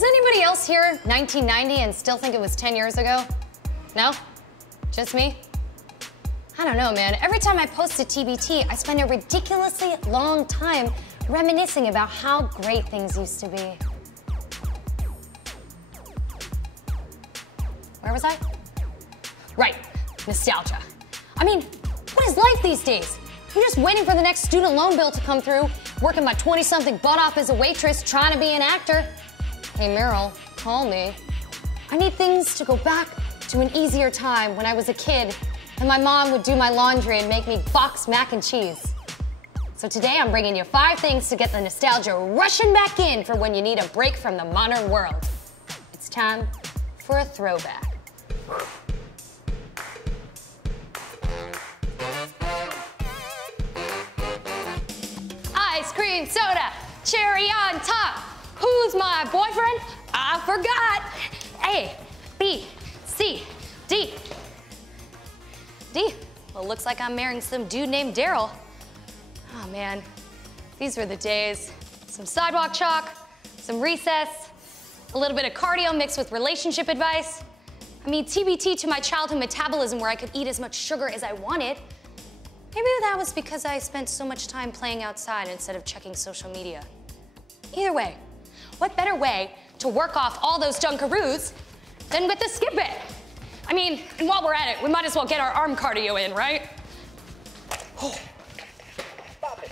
Does anybody else hear 1990 and still think it was 10 years ago? No? Just me? I don't know, man. Every time I post to TBT, I spend a ridiculously long time reminiscing about how great things used to be. Where was I? Right, nostalgia. I mean, what is life these days? You're just waiting for the next student loan bill to come through, working my 20-something butt off as a waitress, trying to be an actor. Hey, Meryl, call me. I need things to go back to an easier time when I was a kid and my mom would do my laundry and make me boxed mac and cheese. So today I'm bringing you 5 things to get the nostalgia rushing back in for when you need a break from the modern world. It's time for a throwback. Ice cream soda, cherry on top. Who's my boyfriend? I forgot. A, B, C, D. D. Well, looks like I'm marrying some dude named Daryl. Oh man, these were the days. Some sidewalk chalk, some recess, a little bit of cardio mixed with relationship advice. I mean, TBT to my childhood metabolism where I could eat as much sugar as I wanted. Maybe that was because I spent so much time playing outside instead of checking social media. Either way, what better way to work off all those Dunkaroos than with a skip it? I mean, and while we're at it, we might as well get our arm cardio in, right? Oh. Stop it.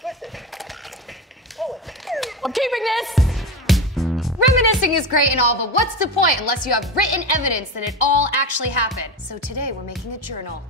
Twist it. Pull it. I'm keeping this! Reminiscing is great and all, but what's the point unless you have written evidence that it all actually happened? So today we're making a journal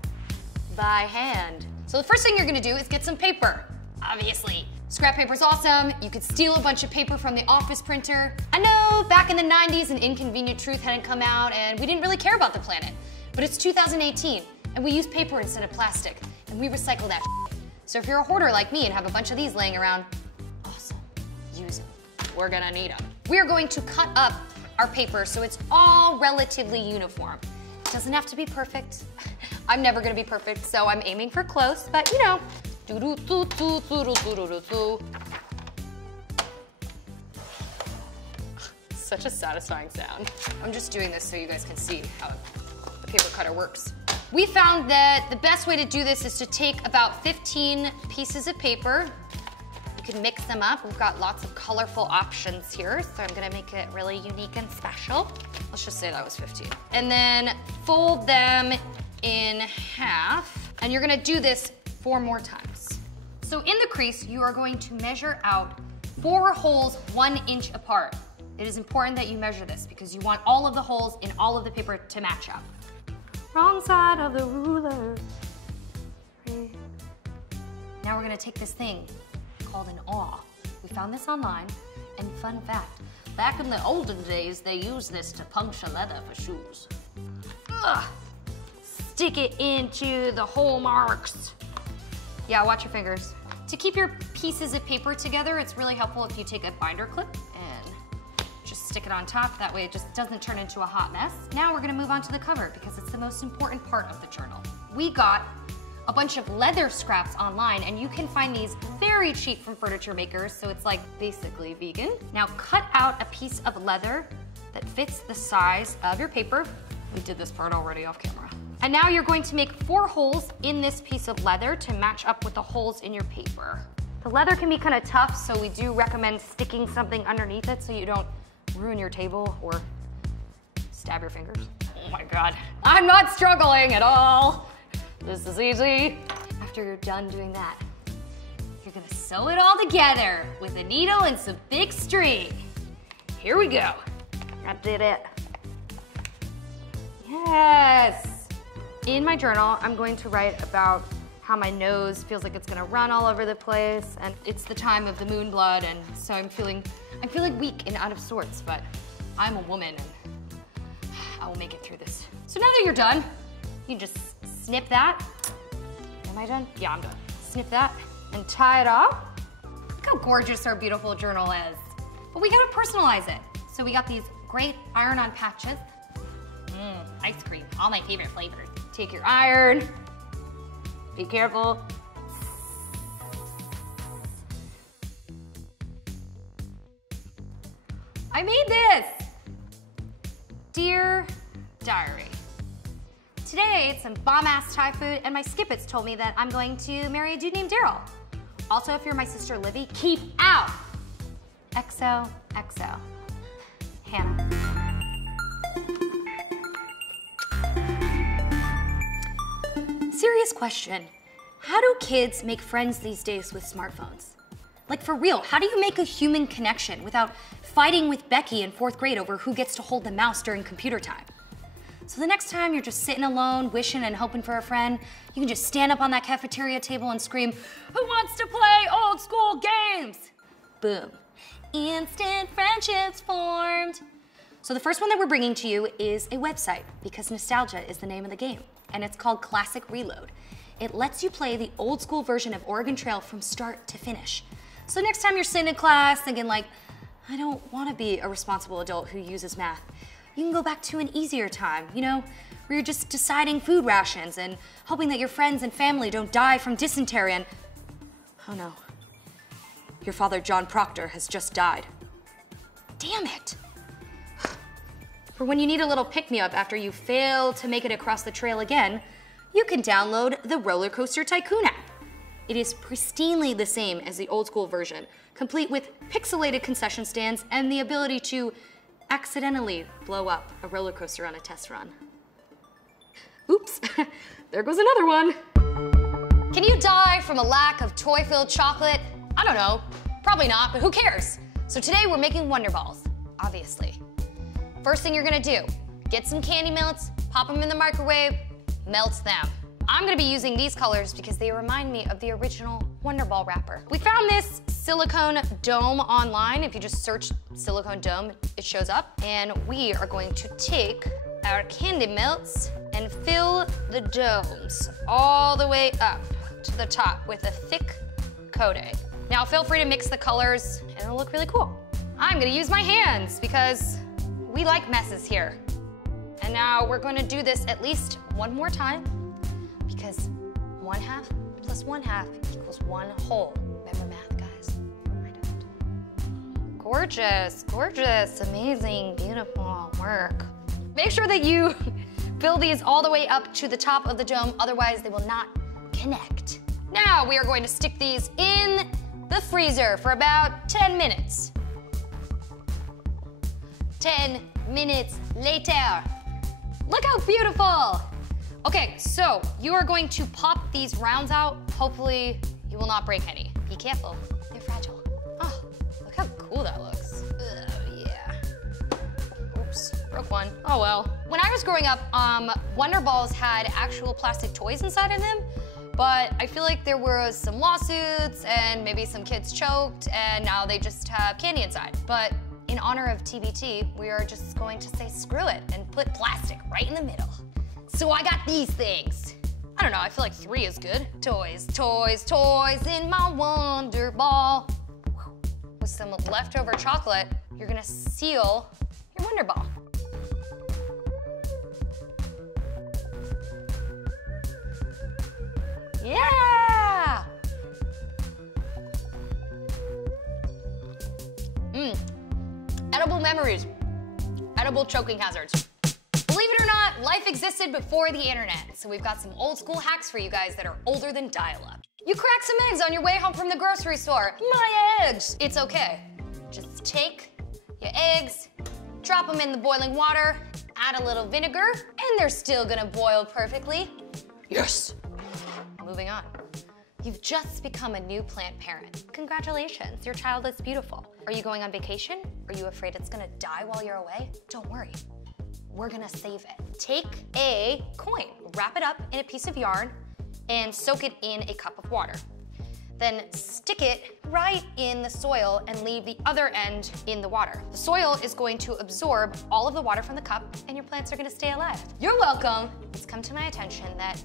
by hand. So the first thing you're gonna do is get some paper, obviously. Scrap paper's awesome. You could steal a bunch of paper from the office printer. I know back in the 90s an inconvenient truth hadn't come out and we didn't really care about the planet. But it's 2018 and we use paper instead of plastic and we recycle that shit. So if you're a hoarder like me and have a bunch of these laying around, awesome, use them. We're gonna need them. We are going to cut up our paper so it's all relatively uniform. It doesn't have to be perfect. I'm never gonna be perfect, so I'm aiming for close, but you know, such a satisfying sound. I'm just doing this so you guys can see how the paper cutter works. We found that the best way to do this is to take about 15 pieces of paper. You can mix them up. We've got lots of colorful options here, so I'm gonna make it really unique and special. Let's just say that was 15. And then fold them in half, and you're gonna do this 4 more times. So in the crease, you are going to measure out 4 holes 1 inch apart. It is important that you measure this because you want all of the holes in all of the paper to match up. Wrong side of the ruler. Now we're gonna take this thing called an awl. We found this online, and fun fact, back in the olden days, they used this to puncture leather for shoes. Ugh. Stick it into the hole marks. Yeah, watch your fingers. To keep your pieces of paper together, it's really helpful if you take a binder clip and just stick it on top. That way it just doesn't turn into a hot mess. Now we're gonna move on to the cover because it's the most important part of the journal. We got a bunch of leather scraps online and you can find these very cheap from furniture makers, so it's like basically vegan. Now cut out a piece of leather that fits the size of your paper. We did this part already off camera. And now you're going to make 4 holes in this piece of leather to match up with the holes in your paper. The leather can be kind of tough, so we do recommend sticking something underneath it so you don't ruin your table or stab your fingers. Oh my God, I'm not struggling at all. This is easy. After you're done doing that, you're gonna sew it all together with a needle and some big string. Here we go. I did it. Yes. In my journal, I'm going to write about how my nose feels like it's gonna run all over the place, and it's the time of the moon blood, and so I'm feeling weak and out of sorts, but I'm a woman and I will make it through this. So now that you're done, you just snip that. Am I done? Yeah, I'm done. Snip that and tie it off. Look how gorgeous our beautiful journal is. But we gotta personalize it. So we got these great iron-on patches. Ice cream, all my favorite flavors. Take your iron, be careful. I made this! Dear Diary, today it's some bomb-ass Thai food and my skip-its told me that I'm going to marry a dude named Daryl. Also, if you're my sister Livy, keep out! XOXO. Hannah. Serious question. How do kids make friends these days with smartphones? Like for real, how do you make a human connection without fighting with Becky in 4th grade over who gets to hold the mouse during computer time? So the next time you're just sitting alone, wishing and hoping for a friend, you can just stand up on that cafeteria table and scream, "Who wants to play old school games?" Boom. Instant friendships formed. So the first one that we're bringing to you is a website because nostalgia is the name of the game, and it's called Classic Reload. It lets you play the old school version of Oregon Trail from start to finish. So next time you're sitting in class thinking like, I don't want to be a responsible adult who uses math, you can go back to an easier time, you know, where you're just deciding food rations and hoping that your friends and family don't die from dysentery and, oh no, your father John Proctor has just died. Damn it. For when you need a little pick-me-up after you fail to make it across the trail again, you can download the Roller Coaster Tycoon app. It is pristinely the same as the old school version, complete with pixelated concession stands and the ability to accidentally blow up a roller coaster on a test run. Oops, there goes another one. Can you die from a lack of toy-filled chocolate? I don't know, probably not, but who cares? So today we're making Wonder Balls, obviously. First thing you're gonna do, get some candy melts, pop them in the microwave, melt them. I'm gonna be using these colors because they remind me of the original Wonder Ball wrapper. We found this silicone dome online. If you just search silicone dome, it shows up. And we are going to take our candy melts and fill the domes all the way up to the top with a thick coating. Now feel free to mix the colors and it'll look really cool. I'm gonna use my hands because we like messes here. And now we're gonna do this at least one more time because 1/2 plus 1/2 equals 1 whole. Remember math, guys? I don't. Gorgeous, gorgeous, amazing, beautiful work. Make sure that you fill these all the way up to the top of the dome, otherwise they will not connect. Now we are going to stick these in the freezer for about 10 minutes. 10 minutes later. Look how beautiful. Okay, so you are going to pop these rounds out. Hopefully you will not break any. Be careful, they're fragile. Oh, look how cool that looks. Yeah. Oops, broke one. Oh well. When I was growing up, Wonder Balls had actual plastic toys inside of them, but I feel like there were some lawsuits and maybe some kids choked and now they just have candy inside. But in honor of TBT, we are just going to say screw it and put plastic right in the middle. So I got these things. I don't know, I feel like 3 is good. Toys, toys, toys in my Wonder Ball. With some leftover chocolate, you're gonna seal your Wonder Ball. Yeah! Edible memories, edible choking hazards. Believe it or not, life existed before the internet, so we've got some old school hacks for you guys that are older than dial-up. You cracked some eggs on your way home from the grocery store. My eggs! It's okay. Just take your eggs, drop them in the boiling water, add a little vinegar, and they're still gonna boil perfectly. Yes! Moving on. You've just become a new plant parent. Congratulations, your child is beautiful. Are you going on vacation? Are you afraid it's gonna die while you're away? Don't worry, we're gonna save it. Take a coin, wrap it up in a piece of yarn, and soak it in a cup of water. Then stick it right in the soil and leave the other end in the water. The soil is going to absorb all of the water from the cup and your plants are gonna stay alive. You're welcome. It's come to my attention that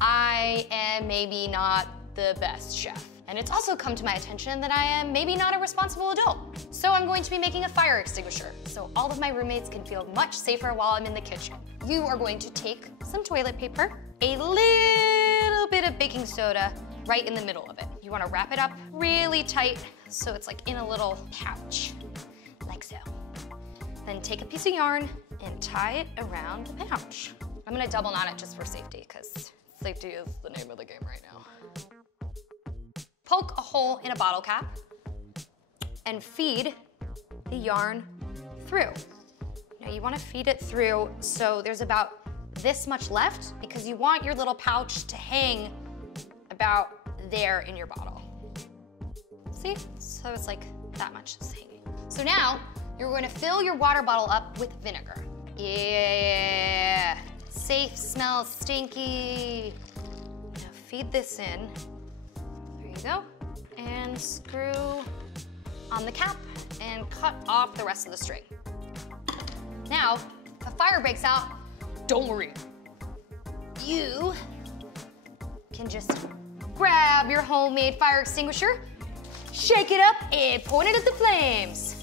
I am maybe not the best chef. And it's also come to my attention that I am maybe not a responsible adult. So I'm going to be making a fire extinguisher so all of my roommates can feel much safer while I'm in the kitchen. You are going to take some toilet paper, a little bit of baking soda right in the middle of it. You want to wrap it up really tight so it's like in a little pouch, like so. Then take a piece of yarn and tie it around the pouch. I'm gonna double knot it just for safety, because safety is the name of the game right now. Poke a hole in a bottle cap and feed the yarn through. Now you wanna feed it through so there's about this much left, because you want your little pouch to hang about there in your bottle. See? So it's like that much is hanging. So now you're going to fill your water bottle up with vinegar. Yeah, safe, smells stinky. Now feed this in. There you go. And screw on the cap and cut off the rest of the string. Now, if a fire breaks out, don't worry. You can just grab your homemade fire extinguisher, shake it up, and point it at the flames.